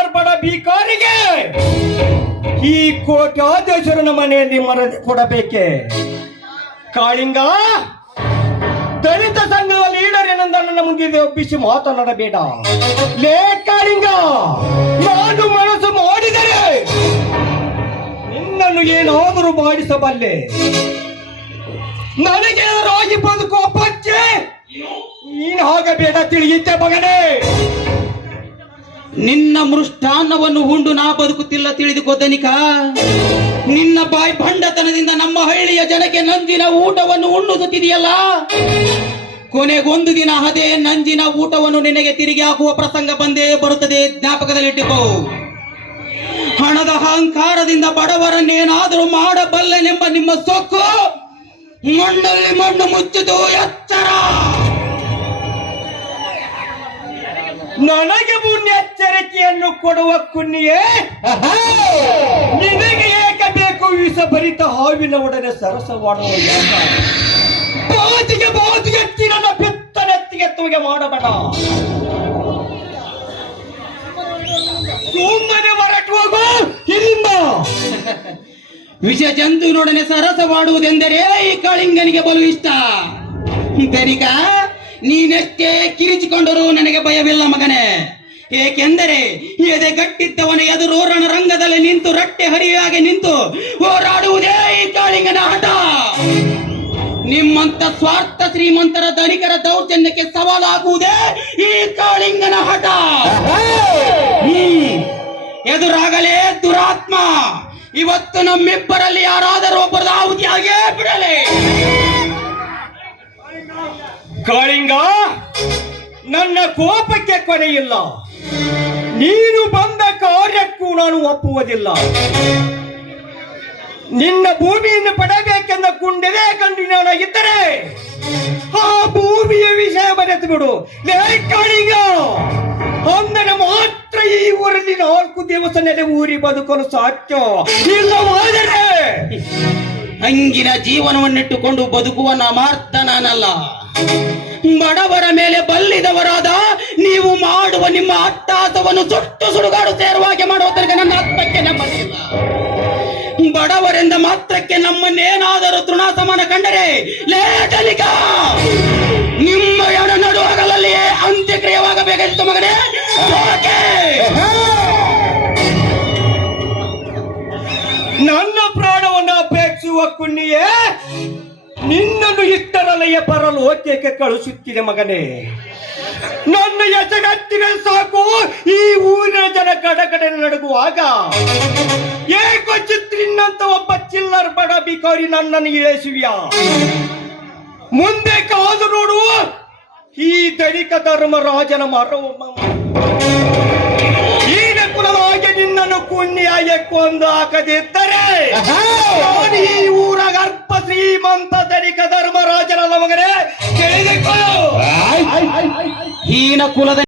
ಚಿಲ್ಲರ್ ಬಡ ಭಿಕಾರಿಗೆ ಈ ಕೋಟ್ಯಾಧೀಶರನ ಮನೆಯಲ್ಲಿ ಮರದಿ ಕೊಡಬೇಕೆ? ಕಾಳಿಂಗ, ದಲಿತ ಸಂಘದ ಲೀಡರ್ ಏನಂದ ನನ್ನ ಮುಂದೆ ಒಪ್ಪಿಸಿ ಮಾತನಾಡಬೇಡ. ಲೇ ಕಾಳಿಂಗ, ನಾನು ಮನಸ್ಸು ಮಾಡಿದರೆ ನಿನ್ನನ್ನು ಏನಾದರೂ ಮಾಡಿಸಬಲ್ಲೆ. ನನಗೆ ರಾಗಿ ಬದುಕುವ ಪಚ್ಚೆ ನೀನು ಹೋಗಬೇಡ, ತಿಳಿಯುತ್ತೆ ಮಗನೇ. ನಿನ್ನ ಮೃಷ್ಟಾನ್ನವನ್ನು ಉಂಡು ನಾ ಬದುಕುತ್ತಿಲ್ಲ, ತಿಳಿದುಕೋ ಧನಿಕ. ನಿನ್ನ ಬಾಯಿ ಭಂಡತನದಿಂದ ನಮ್ಮ ಹಳ್ಳಿಯ ಜನಕ್ಕೆ ನಂಜಿನ ಊಟವನ್ನು ಉಣ್ಣುತ್ತಿದೆಯಲ್ಲ, ಕೊನೆಗೊಂದು ದಿನ ಅದೇ ನಂಜಿನ ಊಟವನ್ನು ನಿನಗೆ ತಿರುಗಿ ಹಾಕುವ ಪ್ರಸಂಗ ಬಂದೇ ಬರುತ್ತದೆ, ಜ್ಞಾಪಕದಲ್ಲಿಟ್ಟುಕೋ. ಹಣದ ಅಹಂಕಾರದಿಂದ ಬಡವರನ್ನೇನಾದರೂ ಮಾಡಬಲ್ಲೆನೆಂಬ ನಿಮ್ಮ ಸೊಕ್ಕು ಮಣ್ಣಲ್ಲಿ ಮಣ್ಣು ಮುಚ್ಚಿತು, ಎಚ್ಚರ. ನನಗೆ ಮುನ್ನೆಚ್ಚರಿಕೆಯನ್ನು ಕೊಡುವ ಕುನ್ನಿಯೇ, ನಿನಗೆ ಏಕೆ ಬೇಕು ವಿಷಭರಿತ ಹಾವಿನ ಒಡನೆ ಸರಸವಾಡುವ ಬಾತಿಗೆ ಬಾತಿಗೆತ್ತಿ ನನ್ನ ಬೆತ್ತನೆತ್ತಿಗೆತ್ತುಗೆ ಮಾಡಬೇಡ. ಸುಮ್ಮನೆ ಹೊರಟು ಹೋಗು ಇಲ್ಲಿಂದ. ವಿಷ ಜಂತುವಿನೊಡನೆ ಸರಸವಾಡುವುದೆಂದರೆ ಈ ಕಾಳಿಂಗನಿಗೆ ಬಲು ಇಷ್ಟ. ಧನಿಕ, ನೀನೆಷ್ಟೇ ಕಿರಿಚಿಕೊಂಡರೂ ನನಗೆ ಭಯವಿಲ್ಲ ಮಗನೇ. ಏಕೆಂದರೆ ಎದೆಗಟ್ಟಿದ್ದವನ ಎದುರು ರಣರಂಗದಲ್ಲಿ ನಿಂತು ರಟ್ಟೆ ಹರಿಯಾಗಿ ನಿಂತು ಹೋರಾಡುವುದೇ ಈ ಕಾಳಿಂಗನ ಹಠ. ನಿಮ್ಮಂತ ಸ್ವಾರ್ಥ ಶ್ರೀಮಂತರ ಧನಿಕರ ದೌರ್ಜನ್ಯಕ್ಕೆ ಸವಾಲಾಗುವುದೇ ಈ ಕಾಳಿಂಗನ ಹಠ. ಎದುರಾಗಲೇ ದುರಾತ್ಮ. ಇವತ್ತು ನಮ್ಮಿಬ್ಬರಲ್ಲಿ ಯಾರಾದರೂ ಒಬ್ಬರದ ಆಹುತಿಯಾಗೇ ಬಿಡಲಿ. ಕಾಳಿಂಗ, ನನ್ನ ಕೋಪಕ್ಕೆ ಕೊನೆಯಿಲ್ಲ. ನೀನು ಬಂದ ಕಾರ್ಯಕ್ಕೂ ನಾನು ಒಪ್ಪುವುದಿಲ್ಲ. ನಿನ್ನ ಭೂಮಿಯನ್ನು ಪಡೆಯಬೇಕೆಂದ ಕುಂಡವೇ ಕಂಡಿನಾಗಿದ್ದರೆ ಆ ಭೂಮಿಯ ವಿಷಯ ಬರೆದು ಬಿಡು. ಕಾಳಿಂಗ, ಅಂದರೆ ಮಾತ್ರ ಈ ಊರಲ್ಲಿ 4 ದಿವಸ ನೆಲೆ ಊರಿ ಬದುಕಲು ಸಾಧ್ಯ. ಇಲ್ಲವಾದರೆ ಹಂಗಿನ ಜೀವನವನ್ನಿಟ್ಟುಕೊಂಡು ಬದುಕುವ ನಾಮಾರ್ಥ ನಾನಲ್ಲ. ಬಡವರ ಮೇಲೆ ಬಲ್ಲಿದವರಾದ ನೀವು ಮಾಡುವ ನಿಮ್ಮ ಅಟ್ಟಾಸವನ್ನು ಸುಟ್ಟು ಸುಡುಗಾಡು ಸೇರುವಾಗೆ ಮಾಡುವುದಕ್ಕೆ ನನ್ನ ಆತ್ಮಕ್ಕೆ ನಂಬಲಿಲ್ಲ. ಬಡವರೆಂದ ಮಾತ್ರಕ್ಕೆ ನಮ್ಮನ್ನೇನಾದರೂ ತೃಣ ಸಮಾನ ಕಂಡರೆ ಲೇಟಲಿಕ ನಿಮ್ಮ ಎಡ ನಡುವಗಲಲ್ಲಿಯೇ ಅಂತ್ಯಕ್ರಿಯವಾಗಬೇಕಿತ್ತು ಮಗನೇ. ನನ್ನ ಪ್ರಾಣವನ್ನು ಅಪೇಕ್ಷಿಸುವ ಕುನ್ನಿಯೇ, ನಿನ್ನನ್ನು ಇಷ್ಟರಲೆಯ ಪರಲೋಕಕ್ಕೆ ಕಳುಹಿಸುತ್ತಿದೆ ಮಗನೇ. ನನ್ನ ಎಸಗತ್ತಿನ ಸಾಕು ಈ ಊರಿನ ಜನ ಕಡೆ ನಡುಗುವಾಗ ಏಕೋ ಚಿತ್ರಿನಂತ ಒಬ್ಬ ಚಿಲ್ಲರ್ ಬಡ ಬಿಕಾರಿ ನನ್ನನ್ನು ಇಳಿಸುವಿಯ. ಮುಂದೆ ಕಾದು ನೋಡು ಈ ಧನಿಕ ಧರ್ಮರಾಜನ ಈಗ ಕುಲವಾಗಿ ನಿನ್ನನ್ನು ಕುನ್ನಿಯಾಗಿ ಕೊಂದು ಹಾಕದಿದ್ದರೆ ಈ ಊರ ಗರ್ಭ ಶ್ರೀಮಂತ ಧನಿಕ ಧರ್ಮರಾಜನ ಮಗನೇ ತಿಳಿದುಕೋ. ಹೀನ ಕುಲದ